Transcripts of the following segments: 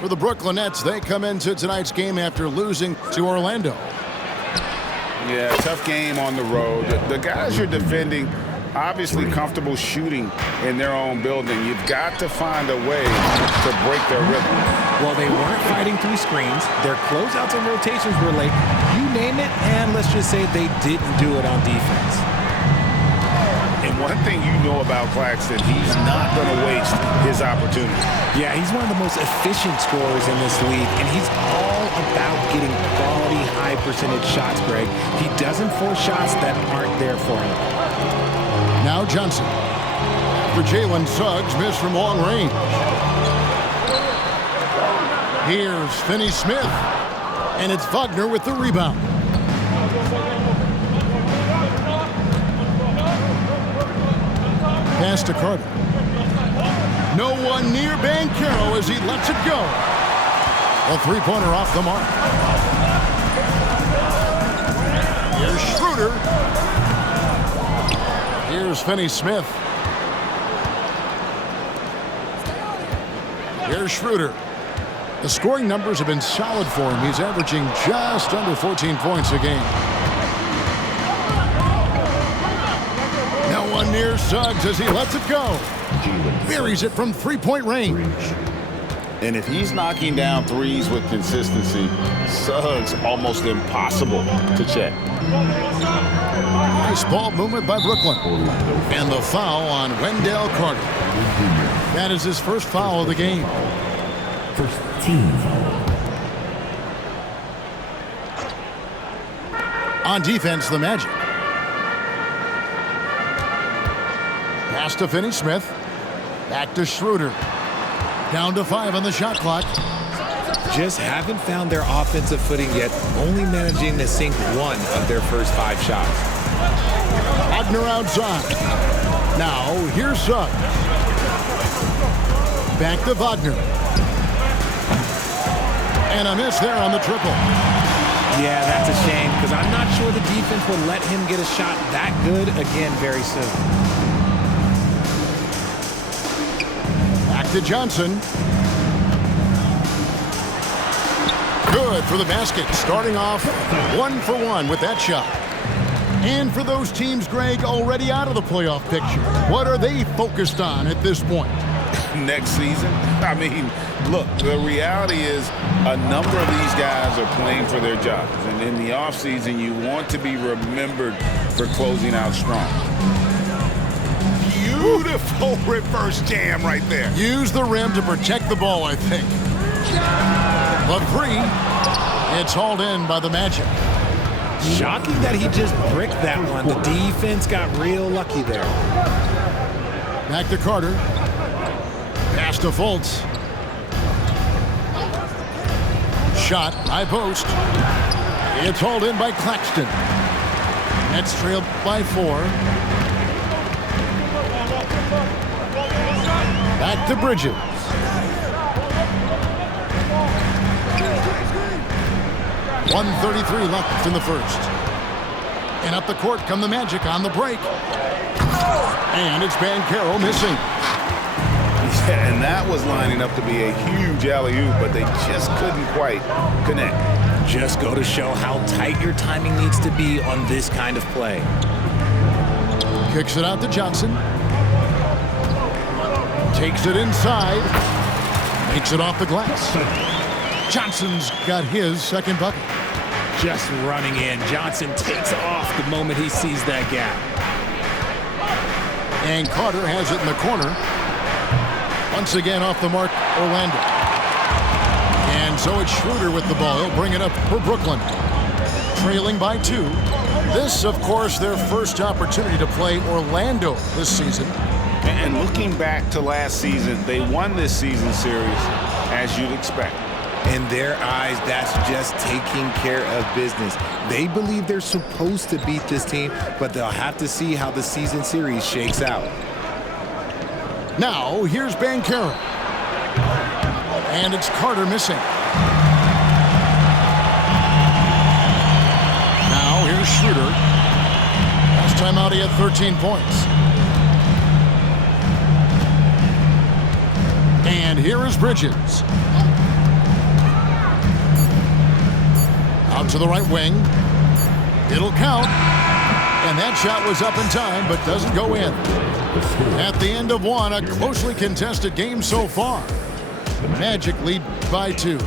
For the Brooklyn Nets, they come into tonight's game after losing to Orlando. Yeah, tough game on the road. The guys you're defending, obviously comfortable shooting in their own building. You've got to find a way to break their rhythm. Well, they weren't fighting through screens. Their closeouts and rotations were late. You name it, and let's just say they didn't do it on defense. And one thing you know about Claxton, he's not going to waste his opportunity. Yeah, he's one of the most efficient scorers in this league, and he's all about getting quality, high-percentage shots, Greg. He doesn't force shots that aren't there for him. Now Johnson. For Jalen Suggs, missed from long range. Here's Finney-Smith, and it's Wagner with the rebound. Pass to Carter. No one near Banchero as he lets it go. A three-pointer off the mark. Here's Schroeder. Here's Finney-Smith. Here's Schroeder. The scoring numbers have been solid for him. He's averaging just under 14 points a game. No one near Suggs as he lets it go. Buries it from three-point range. And if he's knocking down threes with consistency, Suggs almost impossible to check. Nice ball movement by Brooklyn. And the foul on Wendell Carter. That is his first foul of the game. First team foul. On defense, the Magic. Pass to Finney-Smith. Back to Schroeder. Down to 5 on the shot clock. Just haven't found their offensive footing yet, only managing to sink one of their first 5 shots. Wagner outside. Now, here's Suggs. Back to Wagner. And a miss there on the triple. Yeah, that's a shame, because I'm not sure the defense will let him get a shot that good again very soon. Back to Johnson. Good for the basket. Starting off 1 for 1 with that shot. And for those teams, Greg, already out of the playoff picture, what are they focused on at this point? Next season? I mean, look, the reality is a number of these guys are playing for their jobs. And in the offseason, you want to be remembered for closing out strong. Beautiful reverse jam right there. Use the rim to protect the ball, I think. But 3, it's hauled in by the Magic. Shocking that he just bricked that one. The defense got real lucky there. Back to Carter. Pass to Fultz. Shot, high post. It's hauled in by Claxton. Nets trailed by 4. Back to Bridges. .133 left in the first. And up the court come the Magic on the break. And it's Banchero missing. Yeah, and that was lining up to be a huge alley-oop, but they just couldn't quite connect. Just go to show how tight your timing needs to be on this kind of play. Kicks it out to Johnson. Takes it inside. Makes it off the glass. Johnson's got his second bucket. Just running in. Johnson takes off the moment he sees that gap. And Carter has it in the corner. Once again off the mark, Orlando. And so it's Schroeder with the ball. He'll bring it up for Brooklyn. Trailing by 2. This, of course, their first opportunity to play Orlando this season. And looking back to last season, they won this season series, as you'd expect. In their eyes, that's just taking care of business. They believe they're supposed to beat this team, but they'll have to see how the season series shakes out. Now, here's Banchero. And it's Carter missing. Now, here's Schroeder. Last time out, he had 13 points. And here is Bridges. to the right wing. It'll count. And that shot was up in time, but doesn't go in. At the end of one, a closely contested game so far. The Magic lead by 2.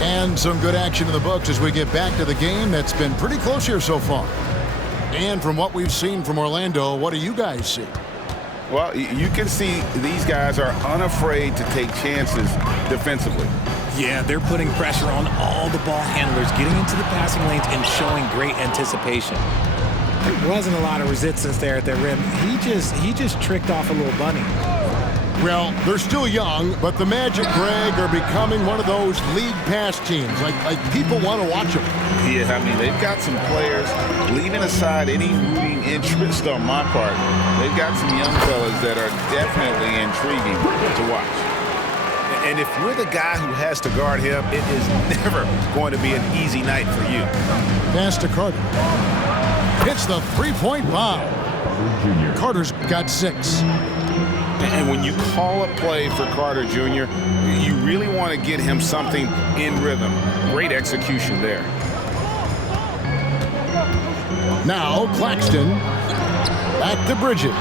And some good action in the books as we get back to the game that's been pretty close here so far. And from what we've seen from Orlando, what do you guys see? Well, you can see these guys are unafraid to take chances defensively. Yeah, they're putting pressure on all the ball handlers, getting into the passing lanes and showing great anticipation. There wasn't a lot of resistance there at the rim. He just tricked off a little bunny. Well, they're still young, but the Magic, Greg, are becoming one of those league pass teams. Like people want to watch them. Yeah, I mean, they've got some players, leaving aside any rooting interest on my part, they've got some young fellas that are definitely intriguing to watch. And if you're the guy who has to guard him, it is never going to be an easy night for you. Pass to Carter. Hits the three-point bomb. Carter's got 6. And when you call a play for Carter Jr., you really want to get him something in rhythm. Great execution there. Now Claxton. Back to Bridges.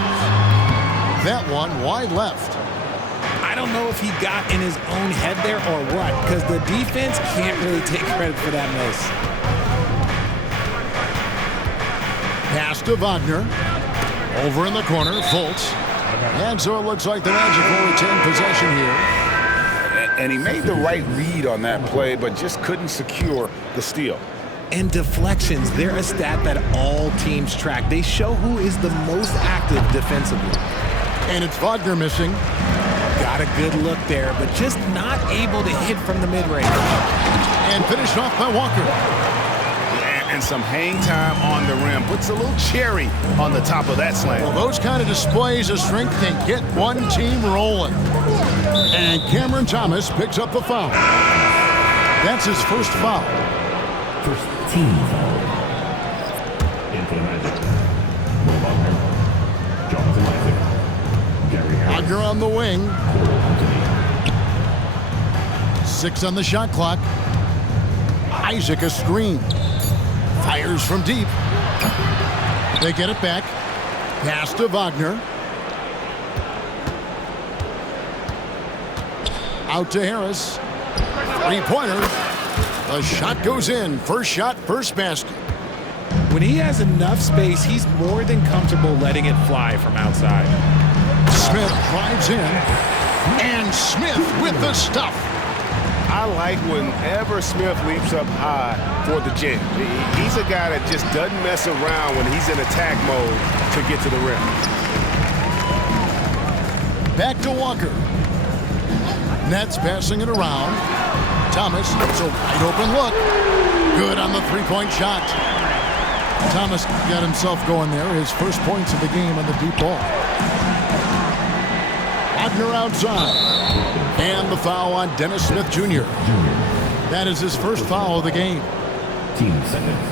That one wide left. I don't know if he got in his own head there or what, because the defense can't really take credit for that miss. Pass to Wagner. Over in the corner, Fultz. And so it looks like the Magic will retain possession here. And he made the right read on that play, but just couldn't secure the steal. And deflections, they're a stat that all teams track. They show who is the most active defensively. And it's Wagner missing. Got a good look there, but just not able to hit from the mid-range. And finished off by Walker. And some hang time on the rim. Puts a little cherry on the top of that slam. Well, those kind of displays of strength can get one team rolling. And Cameron Thomas picks up the foul. That's his first foul. First team foul. Into the Magic. Will Wagner. Jonathan Isaac. Gary Harris. Wagner on the wing. Cole Anthony. 6 on the shot clock. Isaac a screen. Fires from deep. They get it back. Pass to Wagner. Out to Harris. Three-pointer. The shot goes in. First shot, first basket. When he has enough space, he's more than comfortable letting it fly from outside. Smith drives in. And Smith with the stuff. I like whenever Smith leaps up high for the jam. He's a guy that just doesn't mess around when he's in attack mode to get to the rim. Back to Walker. Nets passing it around. Thomas, it's a wide open look. Good on the three-point shot. Thomas got himself going there. His first points of the game on the deep ball. Wagner outside. And the foul on Dennis Smith Jr. That is his first foul of the game. Team seconds.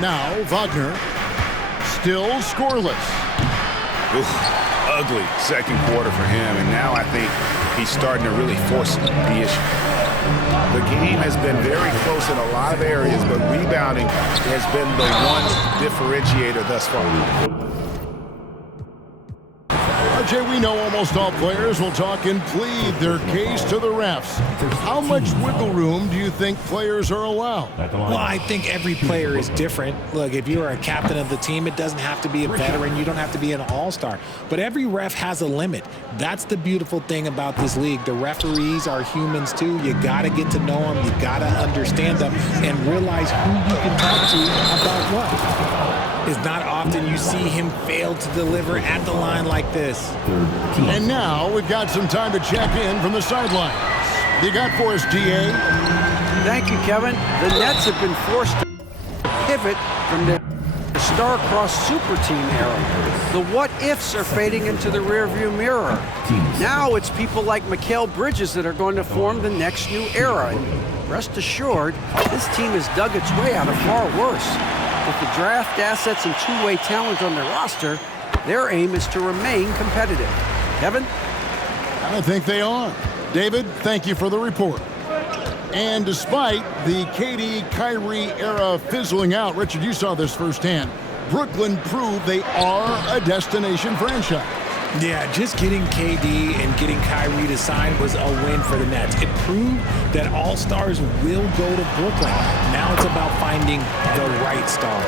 Now Wagner still scoreless. Oof, ugly second quarter for him, and now I think he's starting to really force the issue. The game has been very close in a lot of areas, but rebounding has been the one differentiator thus far. RJ, we know almost all players will talk and plead their case to the refs. How much wiggle room do you think players are allowed? Well, I think every player is different. Look, if you're a captain of the team, it doesn't have to be a veteran. You don't have to be an all-star. But every ref has a limit. That's the beautiful thing about this league. The referees are humans, too. You got to get to know them. You got to understand them and realize who you can talk to about what. It's not often you see him fail to deliver at the line like this. And now we've got some time to check in from the sidelines. You got for us, DA? Thank you, Kevin. The Nets have been forced to pivot from the star-crossed super team era. The what-ifs are fading into the rearview mirror. Now it's people like Mikal Bridges that are going to form the next new era. And rest assured, this team has dug its way out of far worse. With the draft assets and two-way talent on their roster, their aim is to remain competitive. Kevin? I think they are. David, thank you for the report. And despite the KD Kyrie era fizzling out, Richard, you saw this firsthand. Brooklyn proved they are a destination franchise. Yeah, just getting KD and getting Kyrie to sign was a win for the Nets. It proved that all-stars will go to Brooklyn. Now it's about finding the right stars.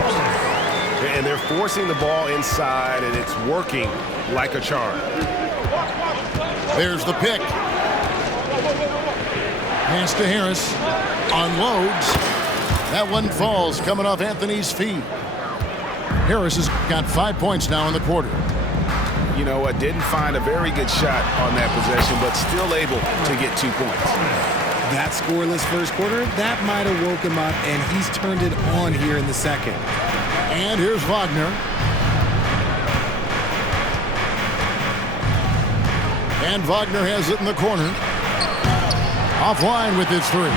And they're forcing the ball inside, and it's working like a charm. There's the pick. Pass to Harris. Unloads. That one falls coming off Anthony's feet. Harris has got 5 points now in the quarter. You know what? Didn't find a very good shot on that possession, but still able to get 2 points. That scoreless first quarter, that might have woke him up, and he's turned it on here in the second. And here's Wagner. And Wagner has it in the corner. Offline with his three.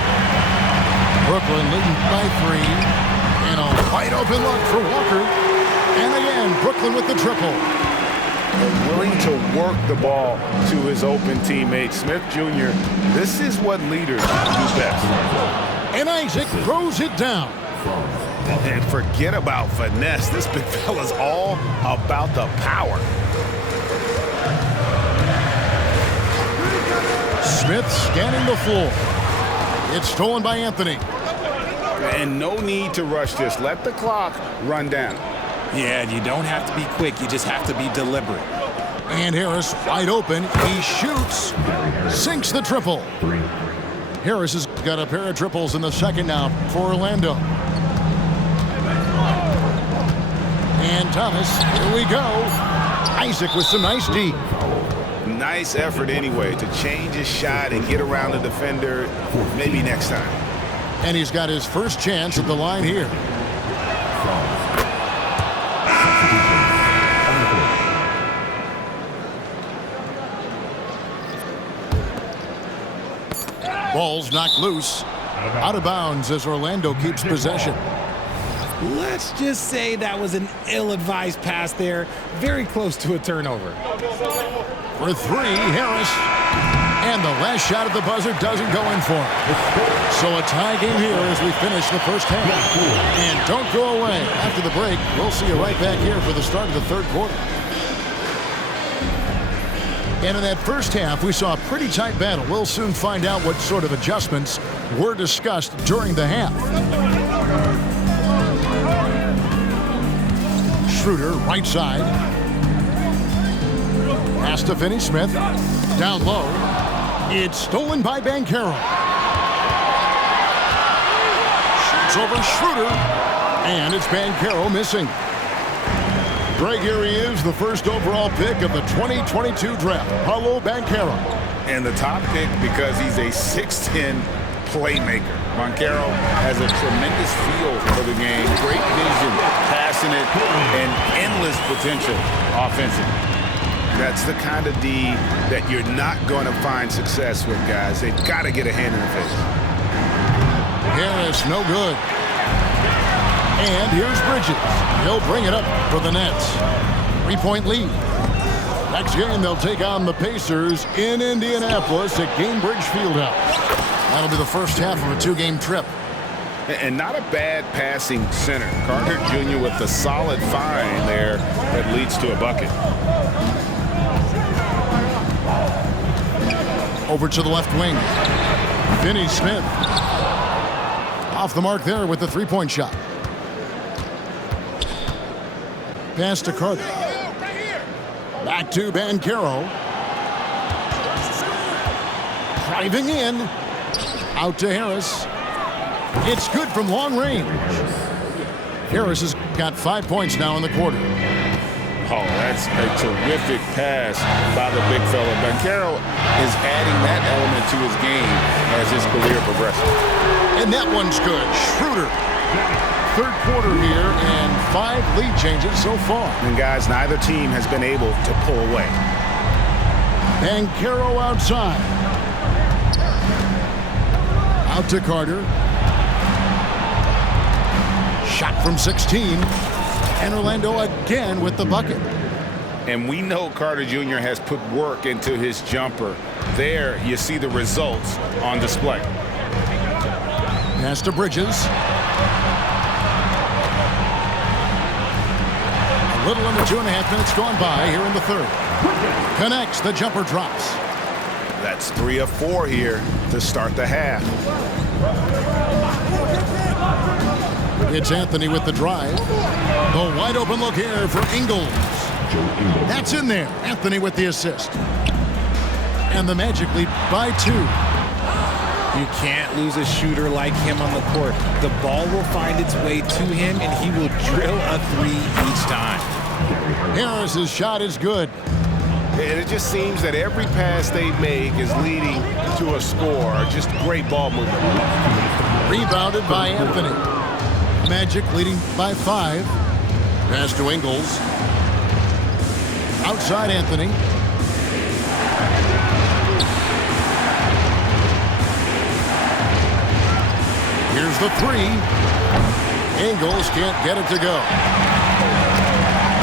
Brooklyn leading by 3. And a wide open look for Walker. And again, Brooklyn with the triple. Willing to work the ball to his open teammate, Smith Jr. This is what leaders do best. And Isaac throws it down. And forget about finesse. This big fella's all about the power. Smith scanning the floor. It's stolen by Anthony. And no need to rush this. Let the clock run down. Yeah, you don't have to be quick. You just have to be deliberate. And Harris wide open. He shoots. Sinks the triple. Harris has got a pair of triples in the second now for Orlando. And Thomas, here we go. Isaac with some nice D. Nice effort anyway to change his shot and get around the defender maybe next time. And he's got his first chance at the line here. Ball's knocked loose. Out of bounds as Orlando keeps possession. Let's just say that was an ill-advised pass there. Very close to a turnover. For 3, Harris. And the last shot at the buzzer doesn't go in for him. So a tie game here as we finish the first half. And don't go away. After the break, we'll see you right back here for the start of the third quarter. And in that first half, we saw a pretty tight battle. We'll soon find out what sort of adjustments were discussed during the half. Schroeder, right side. Pass to Finney-Smith. Down low. It's stolen by Banchero. Shoots over Schroeder. And it's Banchero missing. Greg, here he is, the first overall pick of the 2022 draft, Paolo Banchero. And the top pick because he's a 6'10 playmaker. Banchero has a tremendous feel for the game, great vision, passionate, and endless potential offensively. That's the kind of D that you're not going to find success with, guys. They've got to get a hand in the face. Harris, no good. And here's Bridges. He'll bring it up for the Nets. 3-point lead. Next game, they'll take on the Pacers in Indianapolis at Gainbridge Fieldhouse. That'll be the first half of a 2-game trip. And not a bad passing center. Carter Jr. with the solid find there that leads to a bucket. Over to the left wing. Finney-Smith. Off the mark there with the 3-point shot. Pass to Carter. Back to Banchero. Driving in. Out to Harris. It's good from long range. Harris has got 5 points now in the quarter. Oh, that's a terrific pass by the big fella. Banchero is adding that element to his game as his career progresses. And that one's good. Schroeder. Third quarter here and 5 lead changes so far. And guys, neither team has been able to pull away. Banchero outside. Out to Carter. Shot from 16. And Orlando again with the bucket. And we know Carter Jr. has put work into his jumper. There, you see the results on display. Pass to Bridges. A little under 2.5 minutes gone by here in the third. Connects, the jumper drops. That's 3 of 4 here to start the half. It's Anthony with the drive. The wide open look here for Ingles. That's in there. Anthony with the assist. And the Magic lead by 2. You can't lose a shooter like him on the court. The ball will find its way to him, and he will drill a 3 each time. Harris's shot is good. And it just seems that every pass they make is leading to a score. Just great ball movement. Rebounded by Anthony. Magic leading by 5. Pass to Ingles. Outside Anthony. Here's the 3. Ingles can't get it to go.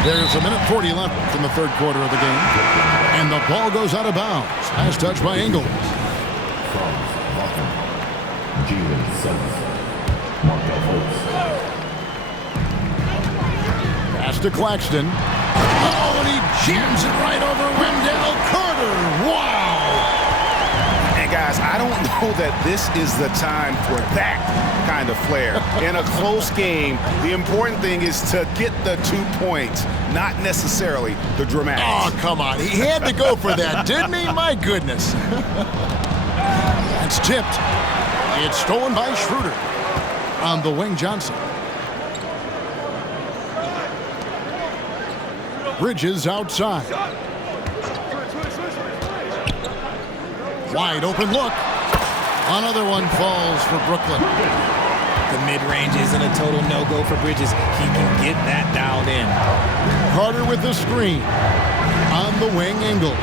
There's 1:40 left in the third quarter of the game. And the ball goes out of bounds. Last touch by Ingles. Pass to Claxton. Oh, and he jams it right over Wendell Carter. Wow! And guys, I don't know that this is the time for that kind of flair. In a close game, the important thing is to get the 2 points, not necessarily the dramatics. Oh, come on. He had to go for that, didn't he? My goodness. It's tipped. It's stolen by Schroeder. On the wing, Johnson. Bridges outside. Wide open look. Another one falls for Brooklyn. The mid-range isn't a total no-go for Bridges. He can get that dialed in. Carter with the screen. On the wing, Ingles.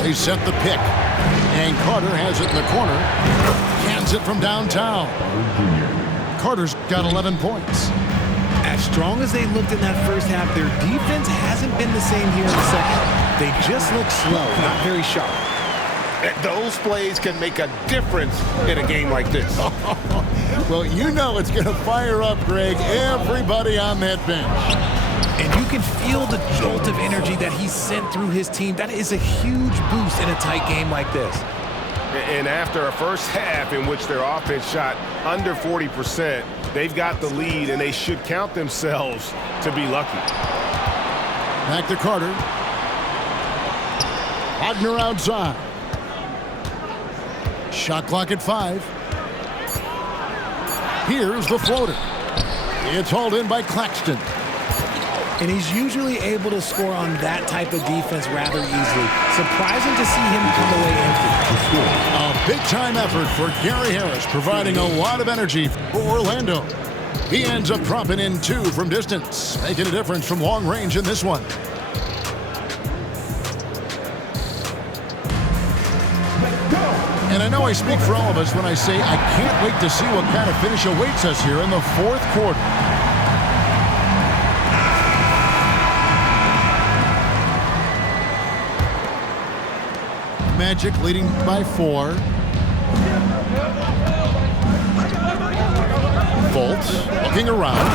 They set the pick. And Carter has it in the corner. Cans it from downtown. Carter's got 11 points. As strong as they looked in that first half, their defense hasn't been the same here in the second. They just look slow, not very sharp. Those plays can make a difference in a game like this. Well, you know it's going to fire up, Greg, everybody on that bench. And you can feel the jolt of energy that he sent through his team. That is a huge boost in a tight game like this. And after a first half in which their offense shot under 40%, they've got the lead, and they should count themselves to be lucky. Back to Carter. Wagner outside. Shot clock at 5. Here's the floater. It's hauled in by Claxton. And he's usually able to score on that type of defense rather easily. Surprising to see him come away empty. A big-time effort for Gary Harris, providing a lot of energy for Orlando. He ends up dropping in 2 from distance, making a difference from long range in this one. And I know I speak for all of us when I say I can't wait to see what kind of finish awaits us here in the fourth quarter. Magic leading by 4. Fultz looking around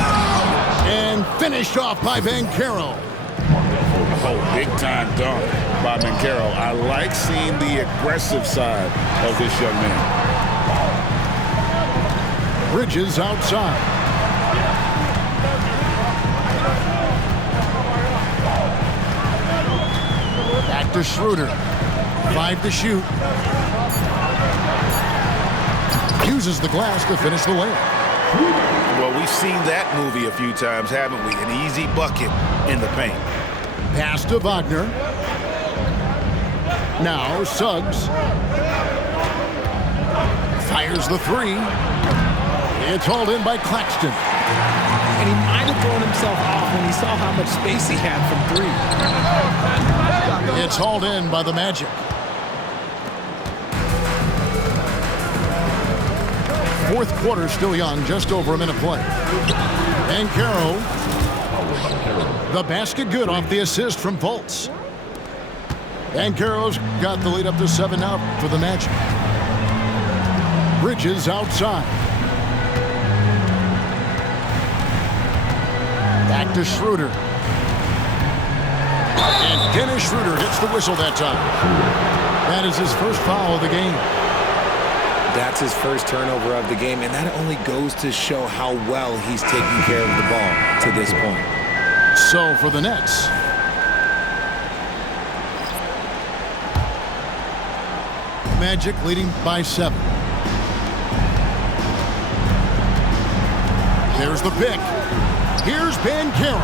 and finished off by Banchero. Oh, big-time dunk by Banchero. I like seeing the aggressive side of this young man. Bridges outside. Back to Schroeder. 5 to shoot. Uses the glass to finish the layup. Well, we've seen that movie a few times, haven't we? An easy bucket in the paint. Pass to Wagner. Now Suggs. Fires the 3. It's hauled in by Claxton. And he might have thrown himself off when he saw how much space he had from 3. It's hauled in by the Magic. Fourth quarter still young, just over a minute play. And Caro, the basket good off the assist from Fultz. And Caro's got the lead up to 7 now for the Magic. Bridges outside. Back to Schroeder. And Dennis Schroeder hits the whistle that time. That is his first foul of the game. That's his first turnover of the game, and that only goes to show how well he's taking care of the ball to this point. So for the Nets, Magic leading by 7. There's the pick. Here's Caro.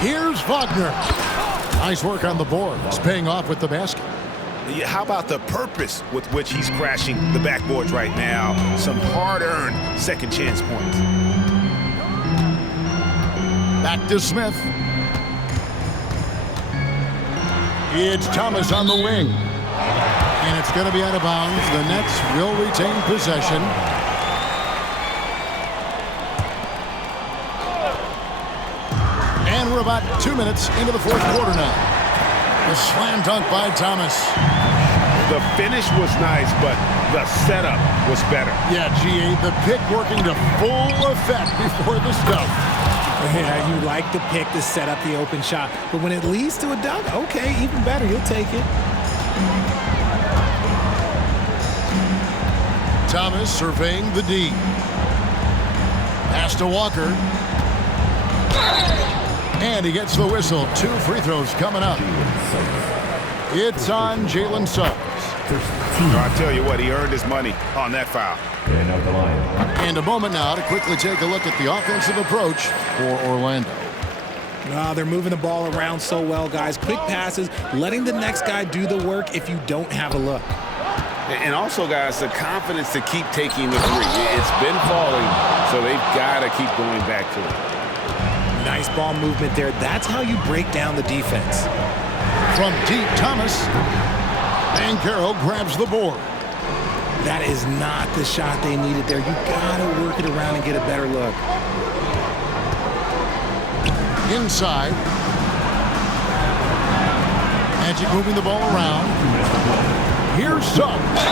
Here's Wagner. Nice work on the board. It's paying off with the basket. How about the purpose with which he's crashing the backboards right now? Some hard-earned second chance points. Back to Smith. It's Thomas on the wing. And it's going to be out of bounds. The Nets will retain possession. And we're about 2 minutes into the fourth quarter now. A slam dunk by Thomas. The finish was nice, but the setup was better. Yeah, GA, the pick working to full effect before the stuff. Yeah, you like the pick to set up the open shot, but when it leads to a dunk, okay, even better, you'll take it. Thomas surveying the D. Pass to Walker. And he gets the whistle. 2 free throws coming up. It's on Jalen Suggs. I tell you what, he earned his money on that foul. And out the line. And a moment now to quickly take a look at the offensive approach for Orlando. They're moving the ball around so well, guys. Quick passes, letting the next guy do the work if you don't have a look. And also, guys, the confidence to keep taking the three. It's been falling, so they've got to keep going back to it. Nice ball movement there. That's how you break down the defense. From deep, Thomas. And Caro grabs the board. That is not the shot they needed there. You gotta work it around and get a better look. Inside. Magic moving the ball around. Here's Suggs.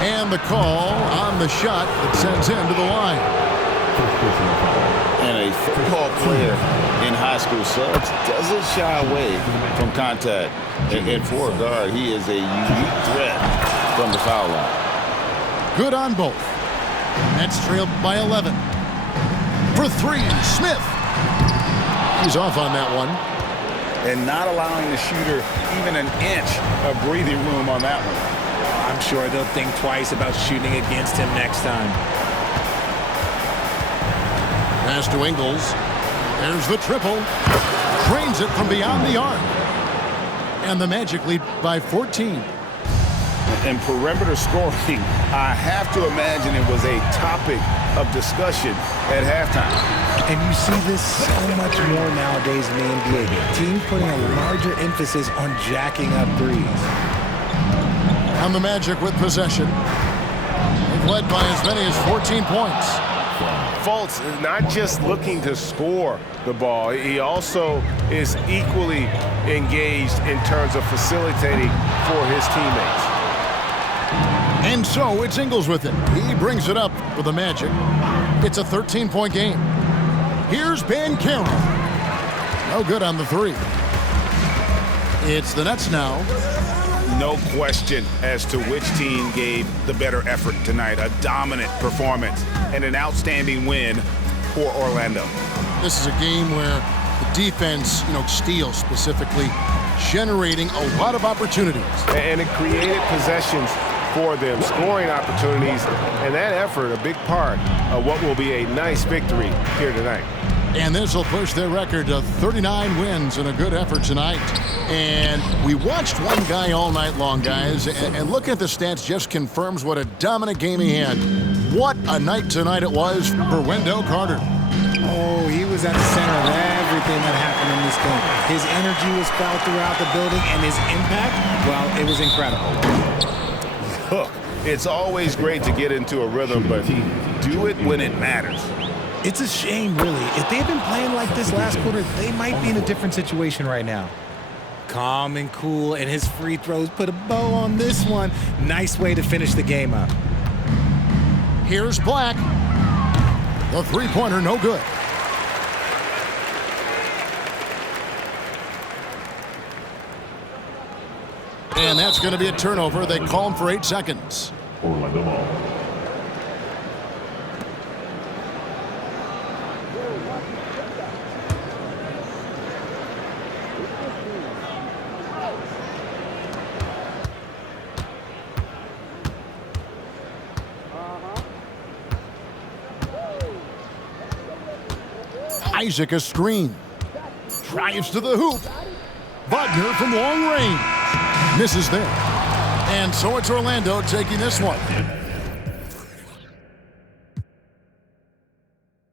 And the call on the shot that sends him to the line. And a football player in high school, Suggs doesn't shy away from contact. And for a guard, he is a unique threat from the foul line. Good on both. Nets trailed by 11. For 3, Smith. He's off on that one. And not allowing the shooter even an inch of breathing room on that one. I'm sure they'll think twice about shooting against him next time. Pass to Ingles. There's the triple. Drains it from beyond the arc. And the Magic lead by 14. And perimeter scoring, I have to imagine it was a topic of discussion at halftime. And you see this so much more nowadays in the NBA. Teams putting a larger emphasis on jacking up threes. And the Magic with possession. They've led by as many as 14 points. Fultz is not just looking to score the ball. He also is equally engaged in terms of facilitating for his teammates. And so it's Ingles with it. He brings it up for the Magic. It's a 13-point game. Here's Caro. No good on the 3. It's the Nets now. No question as to which team gave the better effort tonight. A dominant performance and an outstanding win for Orlando. This is a game where the defense, steals specifically, generating a lot of opportunities. And it created possessions for them, scoring opportunities, and that effort a big part of what will be a nice victory here tonight. And this will push their record to 39 wins and a good effort tonight. And we watched one guy all night long, guys, and looking at the stats just confirms what a dominant game he had. What a night tonight it was for Wendell Carter. Oh, he was at the center of everything that happened in this game. His energy was felt throughout the building, and his impact, well, it was incredible. Look, It's always great to get into a rhythm, but do it when it matters. It's a shame, really. If they'd been playing like this last quarter, they might be in a different situation right now. Calm and cool, and his free throws put a bow on this one. Nice way to finish the game up. Here's Black. The three-pointer, no good. And that's going to be a turnover. They call him for 8 seconds. Orlando ball. Isaac a screen. Drives to the hoop. Wagner from long range. Misses there. And so it's Orlando taking this one.